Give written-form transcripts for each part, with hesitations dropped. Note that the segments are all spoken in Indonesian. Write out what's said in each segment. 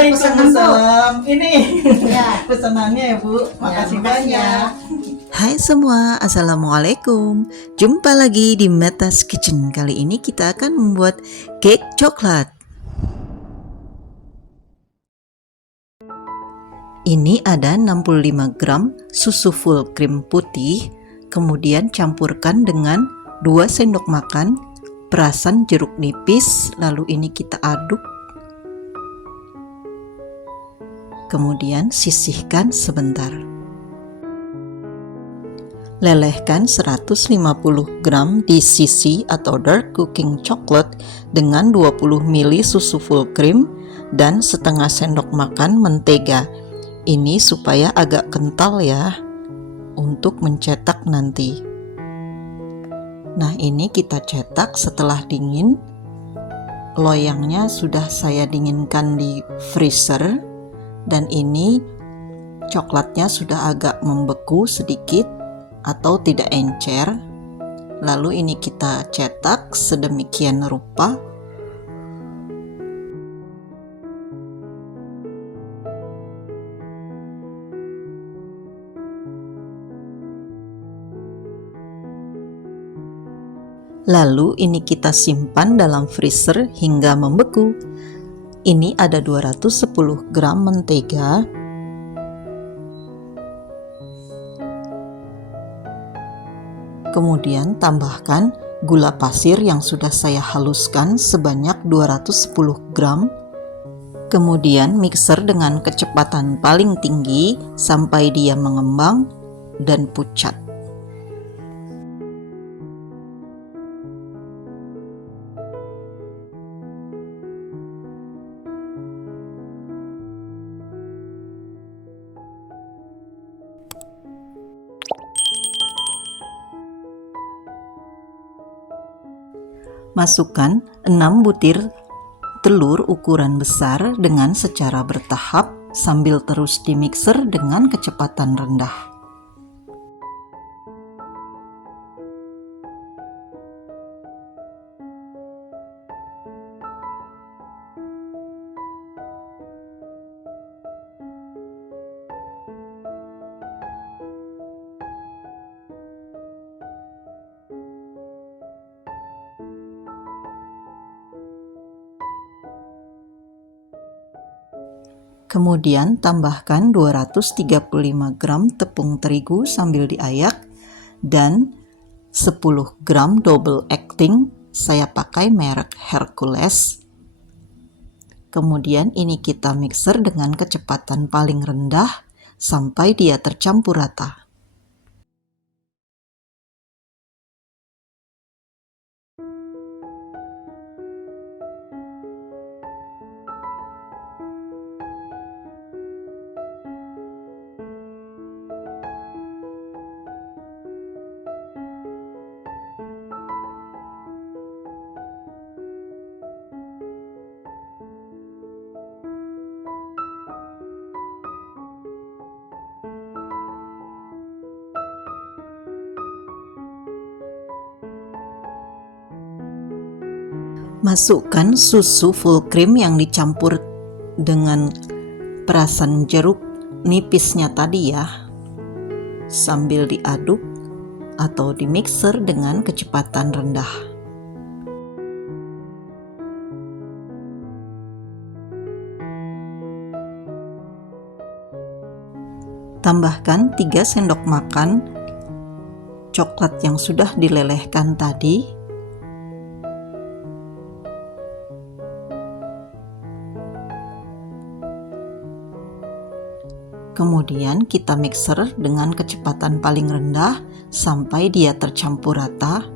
Waalaikumsalam. Ini Ya. pesanannya ya Bu. Makasih banyak. Hai semua, Assalamualaikum. Jumpa lagi di Metas Kitchen. Kali ini kita akan membuat cake coklat. Ini ada 65 gram susu full cream putih, kemudian campurkan dengan 2 sendok makan perasan jeruk nipis, lalu ini kita aduk. Kemudian sisihkan sebentar. Lelehkan 150 gram di sisi atau dark cooking chocolate dengan 20 ml susu full cream dan setengah sendok makan mentega. Ini supaya agak kental ya untuk mencetak nanti. Nah, ini kita cetak setelah dingin. Loyangnya sudah saya dinginkan di freezer dan ini coklatnya sudah agak membeku sedikit atau tidak encer. Lalu ini kita cetak sedemikian rupa. Lalu ini kita simpan dalam freezer hingga membeku. Ini ada 210 gram mentega, kemudian tambahkan gula pasir yang sudah saya haluskan sebanyak 210 gram. Kemudian mixer dengan kecepatan paling tinggi sampai dia mengembang dan pucat. Masukkan 6 butir telur ukuran besar dengan secara bertahap sambil terus dimixer dengan kecepatan rendah. Kemudian tambahkan 235 gram tepung terigu sambil diayak dan 10 gram double acting, saya pakai merek Hercules. Kemudian ini kita mixer dengan kecepatan paling rendah sampai dia tercampur rata. Masukkan susu full cream yang dicampur dengan perasan jeruk nipisnya tadi ya, sambil diaduk atau dimixer dengan kecepatan rendah. Tambahkan 3 sendok makan coklat yang sudah dilelehkan tadi. Kemudian kita mixer dengan kecepatan paling rendah sampai dia tercampur rata.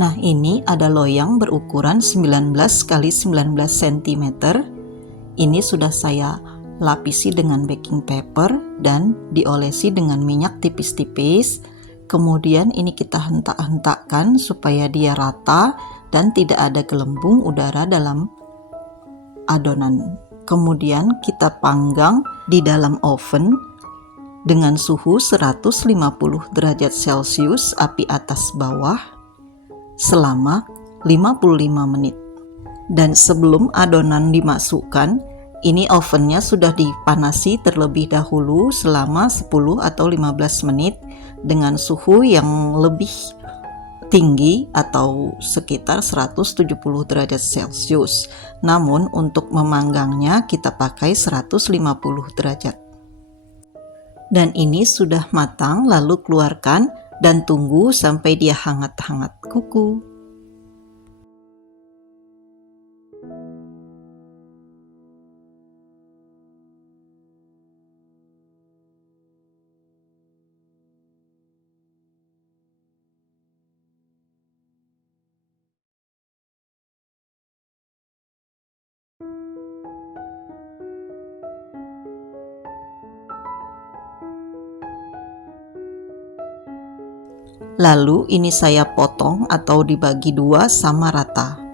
Nah, ini ada loyang berukuran 19 kali 19 cm. Ini sudah saya lapisi dengan baking paper dan diolesi dengan minyak tipis-tipis. Kemudian ini kita hentak-hentakkan supaya dia rata dan tidak ada gelembung udara dalam adonan. Kemudian kita panggang di dalam oven dengan suhu 150 derajat Celcius api atas bawah selama 55 menit. Dan sebelum adonan dimasukkan, ini ovennya sudah dipanasi terlebih dahulu selama 10 atau 15 menit dengan suhu yang lebih tinggi atau sekitar 170 derajat Celcius. Namun untuk memanggangnya kita pakai 150 derajat. Dan ini sudah matang, lalu keluarkan dan tunggu sampai dia hangat-hangat kuku. Lalu ini saya potong atau dibagi dua sama rata.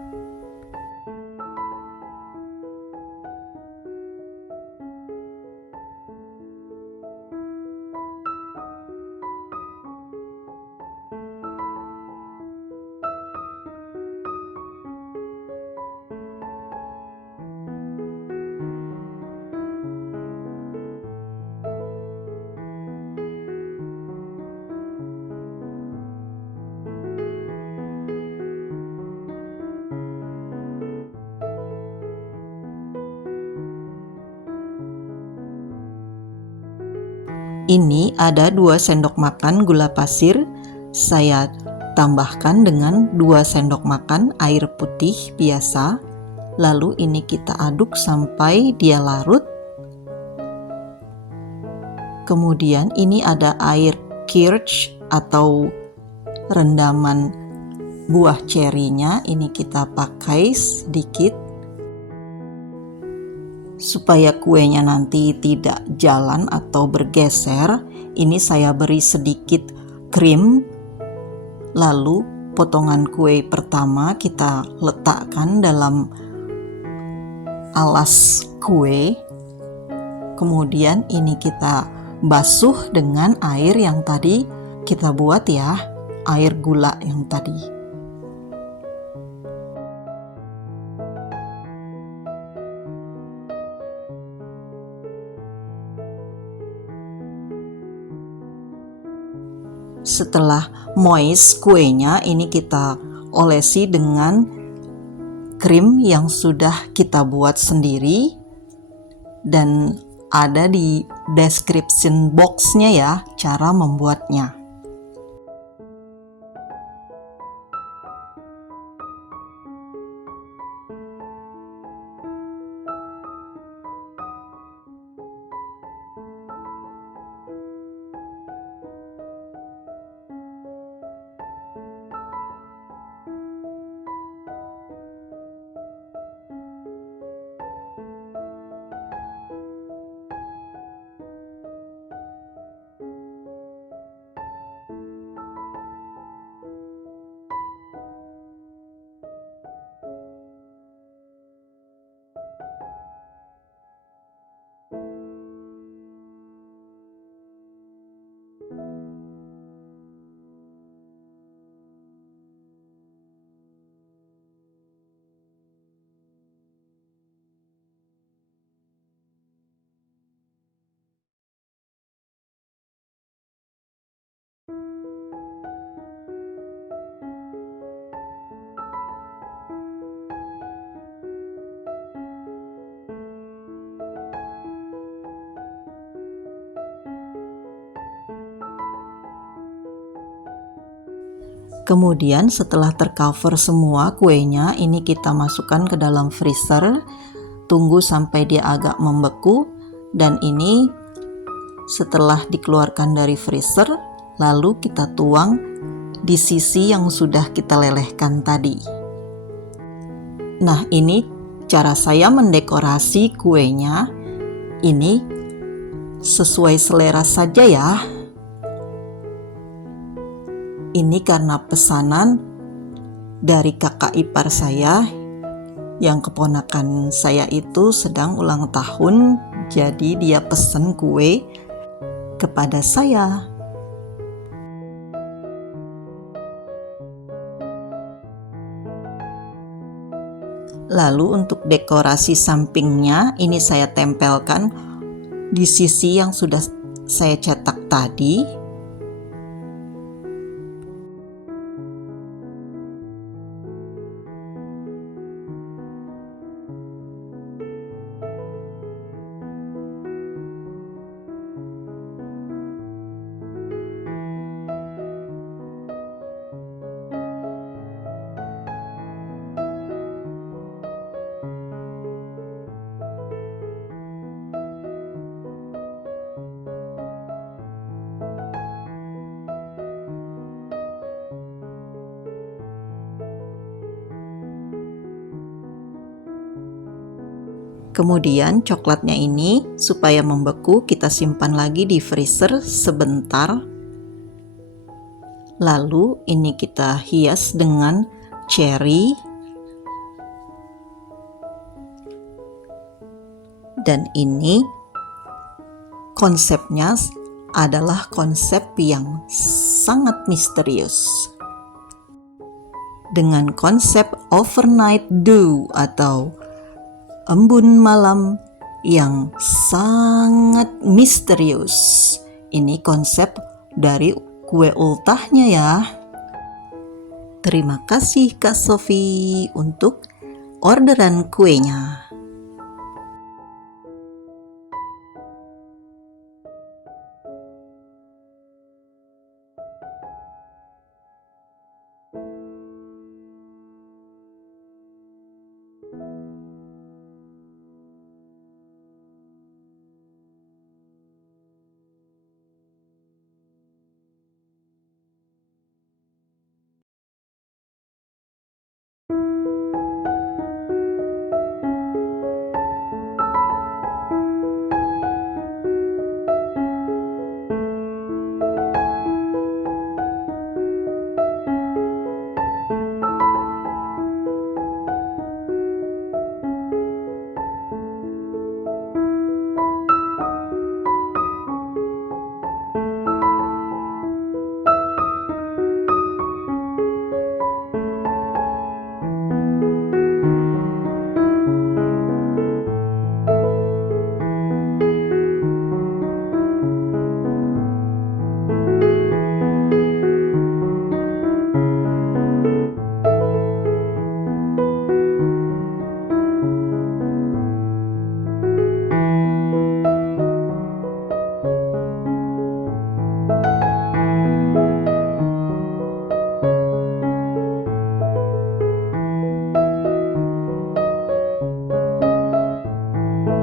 Ini ada 2 sendok makan gula pasir, saya tambahkan dengan 2 sendok makan air putih biasa. Lalu ini kita aduk sampai dia larut. Kemudian ini ada air kirsch atau rendaman buah cerinya, ini kita pakai sedikit supaya kuenya nanti tidak jalan atau bergeser. Ini saya beri sedikit krim. Lalu potongan kue pertama kita letakkan dalam alas kue. Kemudian ini kita basuh dengan air yang tadi kita buat ya, air gula yang tadi. Setelah moist kuenya, ini kita olesi dengan krim yang sudah kita buat sendiri dan ada di description box-nya ya cara membuatnya. Kemudian setelah tercover semua kuenya, ini kita masukkan ke dalam freezer, tunggu sampai dia agak membeku. Dan ini setelah dikeluarkan dari freezer, lalu kita tuang di sisi yang sudah kita lelehkan tadi. Nah, ini cara saya mendekorasi kuenya. Ini sesuai selera saja ya. Ini karena pesanan dari kakak ipar saya, yang keponakan saya itu sedang ulang tahun, jadi dia pesan kue kepada saya. Lalu untuk dekorasi sampingnya, ini saya tempelkan di sisi yang sudah saya cetak tadi. Kemudian coklatnya ini supaya membeku kita simpan lagi di freezer sebentar. Lalu ini kita hias dengan cherry. Dan ini konsepnya adalah konsep yang sangat misterius. Dengan konsep overnight dew atau embun malam yang sangat misterius. Ini konsep dari kue ultahnya ya. Terima kasih Kak Sofi untuk orderan kuenya.